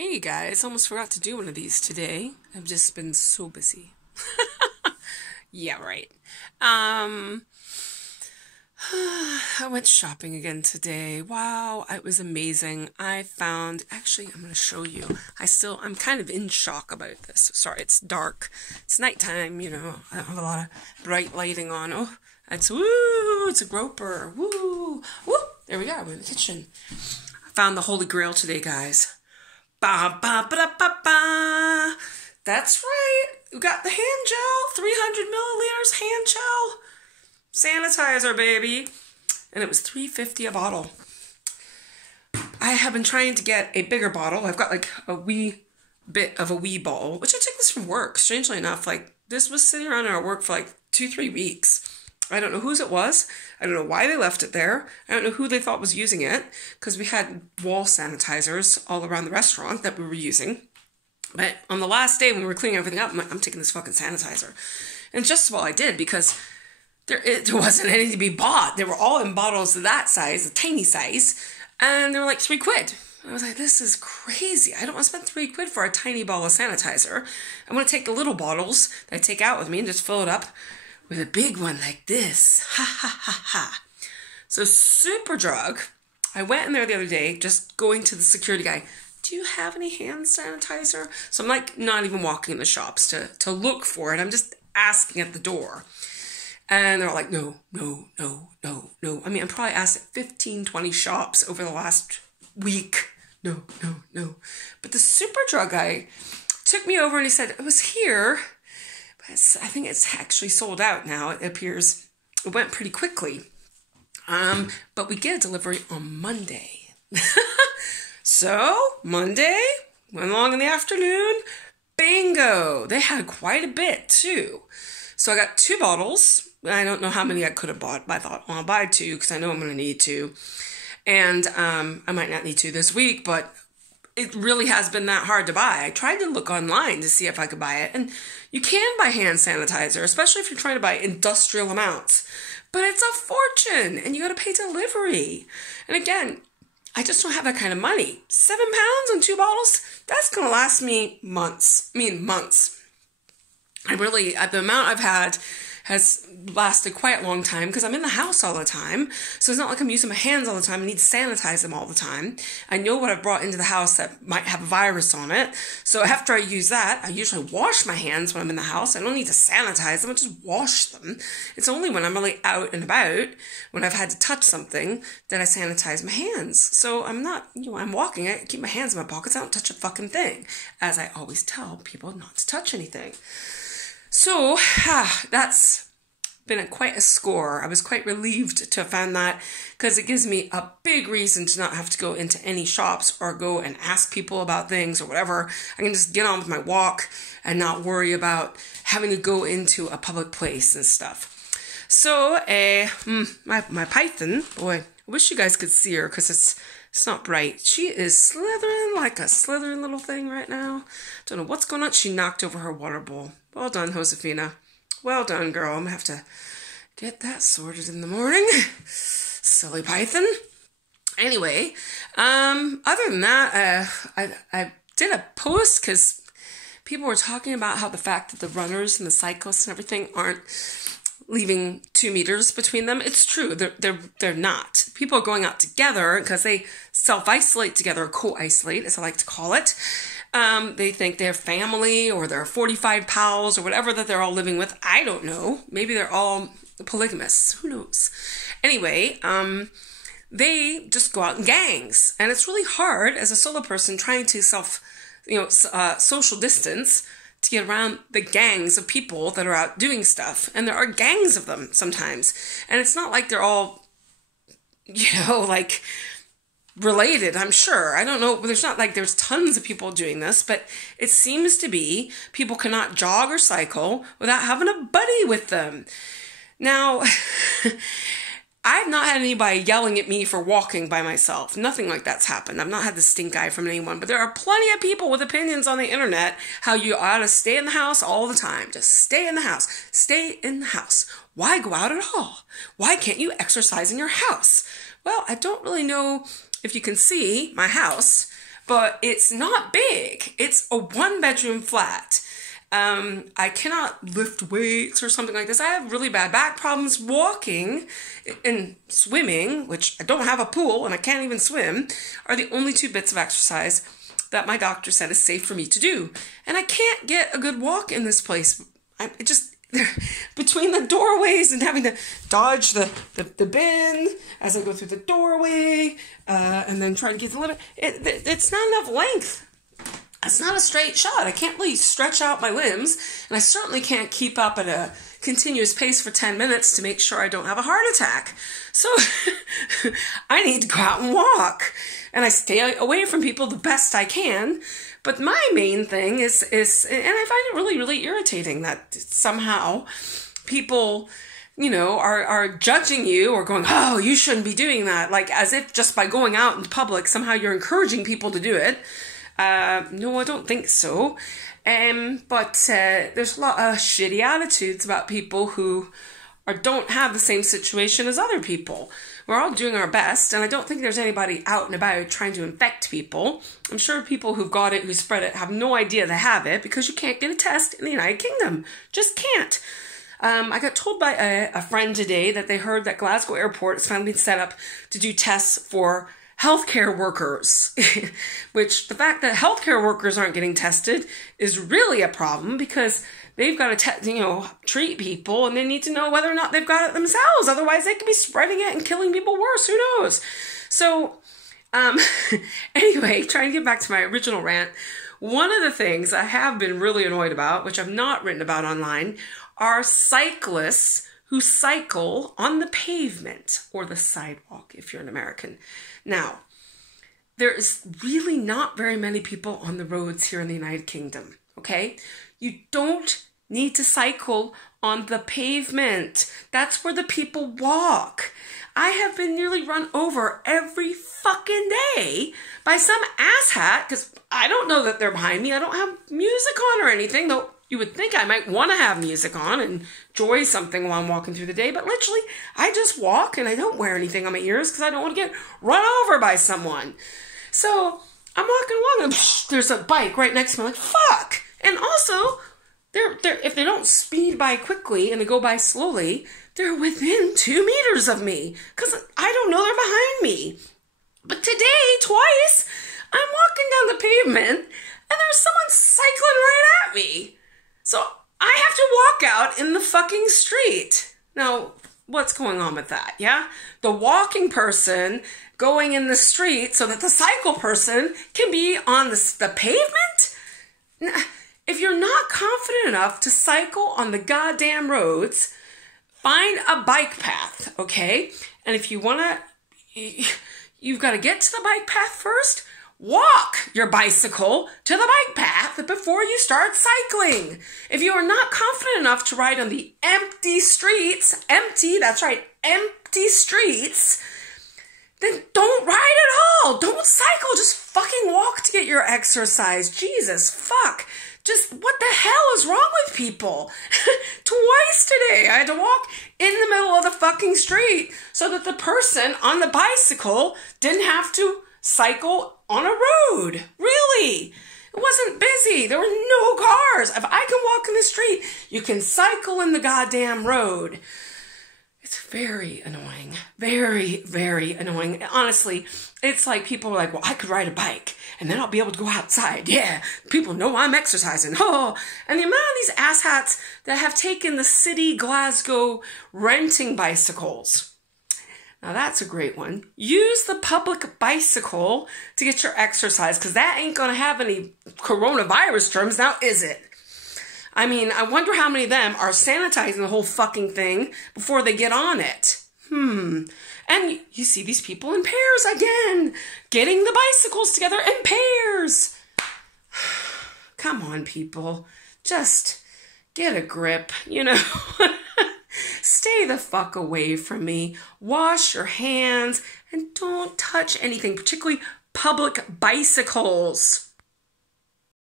Hey guys, almost forgot to do one of these today. I've just been so busy. Yeah, right. Um, I went shopping again today. Wow, it was amazing. Actually, I'm going to show you. I'm kind of in shock about this. Sorry, it's dark. It's nighttime, I don't have a lot of bright lighting on. Oh, it's a groper. Woo, woo. There we go, we're in the kitchen. I found the Holy Grail today, guys. Ba ba ba ba ba. That's right. We got the hand gel, 300 milliliters hand gel sanitizer, baby, and it was $3.50 a bottle. I have been trying to get a bigger bottle. I've got like a wee bit of a wee bottle, which I took this from work. Strangely enough, like this was sitting around in our work for like 2-3 weeks. I don't know whose it was. I don't know why they left it there. I don't know who they thought was using it, because we had wall sanitizers all around the restaurant that we were using. But on the last day when we were cleaning everything up, I'm taking this fucking sanitizer. And just well I did, because there wasn't any to be bought. They were all in bottles of that size, a tiny size, and they were like £3. I was like, this is crazy. I don't want to spend £3 for a tiny bottle of sanitizer. I'm going to take the little bottles that I take out with me and just fill it up with a big one like this. Ha ha ha ha. So Superdrug, I went in there the other day, just going to the security guy, do you have any hand sanitizer? So I'm like not even walking in the shops to look for it. I'm just asking at the door. And they're all like, no. I mean, I probably asked at 15, 20 shops over the last week. No. But the Superdrug guy took me over and he said, it was here. I think it's actually sold out now. It appears it went pretty quickly. But we get a delivery on Monday. So, Monday, went along in the afternoon, bingo! They had quite a bit, too. So I got 2 bottles. I don't know how many I could have bought, but I thought, well, I'll buy 2, because I know I'm going to need 2. And I might not need 2 this week, but it really has been that hard to buy. I tried to look online to see if I could buy it, and you can buy hand sanitizer, especially if you're trying to buy industrial amounts. But it's a fortune, and you got to pay delivery. And again, I just don't have that kind of money. £7 on 2 bottles, that's going to last me months. The amount I've had has lasted quite a long time, because I'm in the house all the time. So it's not like I'm using my hands all the time. I need to sanitize them all the time. I know what I've brought into the house that might have a virus on it. So after I use that, I usually wash my hands when I'm in the house. I don't need to sanitize them. I just wash them. It's only when I'm really out and about, when I've had to touch something, that I sanitize my hands. So I'm not, I'm walking. I keep my hands in my pockets. I don't touch a fucking thing, as I always tell people not to touch anything. So, that's been quite a score. I was quite relieved to have found that, because it gives me a big reason to not have to go into any shops or go and ask people about things or whatever. I can just get on with my walk and not worry about having to go into a public place and stuff. So, my python, boy, I wish you guys could see her, because it's not bright. She is slithering like a slithering little thing right now. Don't know what's going on. She knocked over her water bowl. Well done, Josefina. Well done, girl. I'm going to have to get that sorted in the morning. Silly python. Anyway, other than that, I did a post, because people were talking about how the fact that the runners and the cyclists and everything aren't leaving 2 meters between them. It's true. They're not. People are going out together because they self-isolate together, or co-isolate, as I like to call it. They think they're family, or they're 45 pals, or whatever that they're all living with. I don't know. Maybe they're all polygamous. Who knows? Anyway, they just go out in gangs. And it's really hard as a solo person trying to social distance to get around the gangs of people that are out doing stuff. And there are gangs of them sometimes. And it's not like they're all, like related, I'm sure. I don't know. There's not like there's tons of people doing this, but it seems to be people cannot jog or cycle without having a buddy with them. Now, I've not had anybody yelling at me for walking by myself. Nothing like that's happened. I've not had the stink eye from anyone, but there are plenty of people with opinions on the internet how you ought to stay in the house all the time. Just stay in the house. Stay in the house. Why go out at all? Why can't you exercise in your house? Well, I don't really know if you can see my house, but it's not big. It's a 1-bedroom flat. I cannot lift weights or something like this. I have really bad back problems. Walking and swimming, which I don't have a pool and I can't even swim, are the only 2 bits of exercise that my doctor said is safe for me to do. And I can't get a good walk in this place. Between the doorways and having to dodge the bin as I go through the doorway, and then try to get the lift. It's not enough length. It's not a straight shot. I can't really stretch out my limbs, and I certainly can't keep up at a continuous pace for 10 minutes to make sure I don't have a heart attack. So I need to go out and walk, and I stay away from people the best I can. But my main thing is, and I find it really, really irritating that somehow people, you know, are judging you or going, oh, you shouldn't be doing that. Like as if just by going out in public, somehow you're encouraging people to do it. No, I don't think so. But there's a lot of shitty attitudes about people who don't have the same situation as other people. We're all doing our best, and I don't think there's anybody out and about trying to infect people. I'm sure people who've got it, who spread it, have no idea they have it because you can't get a test in the United Kingdom. Just can't. I got told by a friend today that they heard that Glasgow Airport has finally been set up to do tests for healthcare workers, which the fact that healthcare workers aren't getting tested is really a problem because they've got to, treat people, and they need to know whether or not they've got it themselves. Otherwise, they could be spreading it and killing people worse. Who knows? So, anyway, trying to get back to my original rant, one of the things I have been really annoyed about, which I've not written about online, are cyclists who cycle on the pavement or the sidewalk, if you're an American. Now, there is really not very many people on the roads here in the United Kingdom, okay? You don't need to cycle on the pavement. That's where the people walk. I have been nearly run over every fucking day by some asshat, because I don't know that they're behind me. I don't have music on or anything, though you would think I might want to have music on and enjoy something while I'm walking through the day, but literally, I just walk and I don't wear anything on my ears because I don't want to get run over by someone. So, I'm walking along and there's a bike right next to me, I'm like, fuck! And also, if they don't speed by quickly and they go by slowly, they're within 2 meters of me because I don't know they're behind me. But today, twice, I'm walking down the pavement and there's someone cycling right at me. So I have to walk out in the fucking street. Now, what's going on with that, yeah? The walking person going in the street so that the cycle person can be on the pavement? If you're not confident enough to cycle on the goddamn roads, find a bike path, okay? And if you want to, you've got to get to the bike path first. Walk your bicycle to the bike path before you start cycling. If you are not confident enough to ride on the empty streets, that's right, empty streets, then don't ride at all. Don't cycle. Just fucking walk to get your exercise. Jesus, fuck. Just, what the hell is wrong with people? Twice today, I had to walk in the middle of the fucking street so that the person on the bicycle didn't have to cycle on a road. Really? It wasn't busy. There were no cars. If I can walk in the street, you can cycle in the goddamn road. It's very annoying. Very, very annoying. Honestly, it's like people are like, well, I could ride a bike and then I'll be able to go outside. Yeah, people know I'm exercising. Oh, and the amount of these asshats that have taken the city Glasgow renting bicycles. Now that's a great one. Use the public bicycle to get your exercise because that ain't going to have any coronavirus germs now, is it? I mean, I wonder how many of them are sanitizing the whole fucking thing before they get on it. And you see these people in pairs again, getting the bicycles together in pairs. Come on, people. Just get a grip, Stay the fuck away from me. Wash your hands and don't touch anything, particularly public bicycles.